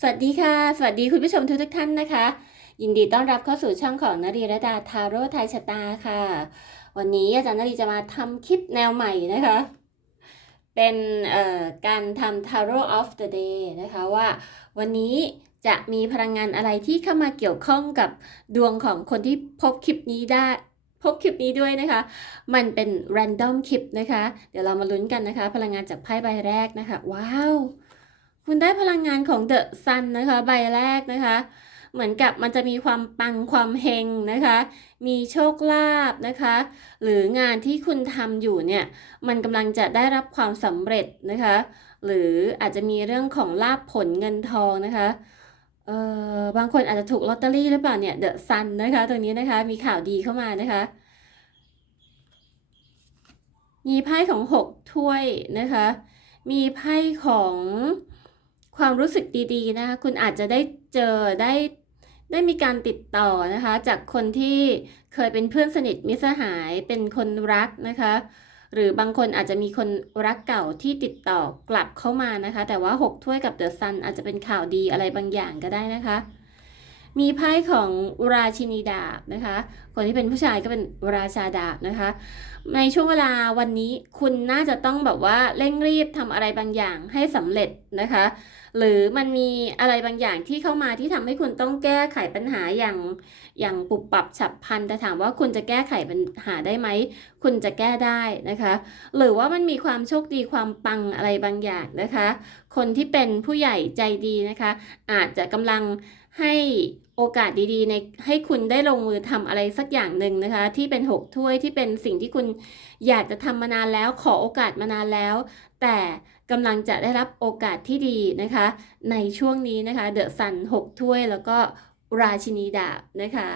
สวัสดีค่ะ สวัสดีคุณผู้ชมทุกทุกท่านนะคะ ยินดีต้อนรับเข้าสู่ช่องของนรีรดาทาโร่ไทยชะตาค่ะ วันนี้อาจารย์นรีจะมาทำคลิปแนวใหม่นะคะ เป็นเอ่อการทำ Tarot of the Day นะคะว่าวันนี้จะมีพลังงานอะไรที่เข้ามาเกี่ยวข้องกับดวงของคนที่พบคลิปนี้ได้พบคลิปนี้ด้วยนะคะ มันเป็น random คลิปนะคะ เดี๋ยวเรามาลุ้นกันนะคะ พลังงานจากไพ่ใบแรกนะคะ ว้าว คุณได้พลังงานของ The Sun นะคะใบแรกนะคะ เหมือนกับมันจะมีความปังความเฮงนะคะ มีโชคลาภนะคะ หรืองานที่คุณทำอยู่เนี่ย มันกำลังจะได้รับความสำเร็จนะคะ หรืออาจจะมีเรื่องของลาภผลเงินทองนะคะเอ่อบางคนอาจจะถูกลอตเตอรี่หรือเปล่าเนี่ย The Sun นะคะตรงนี้นะคะมีข่าวดีเข้ามานะคะ มีไพ่ของหกถ้วยนะคะ มีไพ่ของ ความรู้สึกดีๆนะคะคุณอาจจะได้เจอได้ได้มีการติดต่อนะคะ จากคนที่เคยเป็นเพื่อนสนิทมิสหายเป็นคนรักนะคะ หรือบางคนอาจจะมีคนรักเก่าที่ติดต่อกลับเข้ามานะคะ แต่ว่า 6 ถ้วยกับเดอะซันอาจจะเป็นข่าวดีอะไรบางอย่างก็ได้นะคะ มีไพ่ของราชินีดาบนะคะ คนที่เป็นผู้ชายก็เป็นราชาดาบนะคะ ในช่วงเวลาวันนี้คุณน่าจะต้องแบบว่าเร่งรีบทำอะไรบางอย่างให้สำเร็จนะคะ หรือมันมีอะไรบางอย่างที่เข้ามาที่ทำให้คุณต้องแก้ไขปัญหาอย่างอย่างปุบปับฉับพลันแต่ถามว่าคุณจะแก้ไขปัญหาได้ไหมคุณจะแก้ได้นะคะ หรือว่ามันมีความโชคดีความปังอะไรบางอย่างนะคะ คนที่เป็นผู้ใหญ่ใจดีนะคะ อาจจะกำลัง ให้โอกาสดีๆในให้คุณได้ลงมือทำอะไรสักอย่างหนึ่งนะคะ ที่เป็นหกถ้วยที่เป็นสิ่งที่คุณอยากจะทำมานานแล้ว ขอโอกาสมานานแล้ว แต่กำลังจะได้รับโอกาสที่ดีนะคะ ในช่วงนี้นะคะเดอะซันหกถ้วยแล้วก็ราชินีดาบนะคะ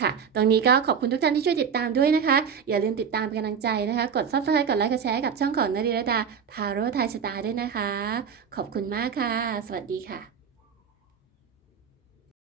ค่ะ ตรงนี้ก็ขอบคุณทุกท่านที่ช่วยติดตามด้วยนะคะ อย่าลืมติดตามเป็นกำลังใจนะคะ กด subscribe กดไลค์กดแชร์กับช่องของนริรดาทาโร่ไทยชะตาด้วยนะคะ ขอบคุณมากค่ะ สวัสดีค่ะ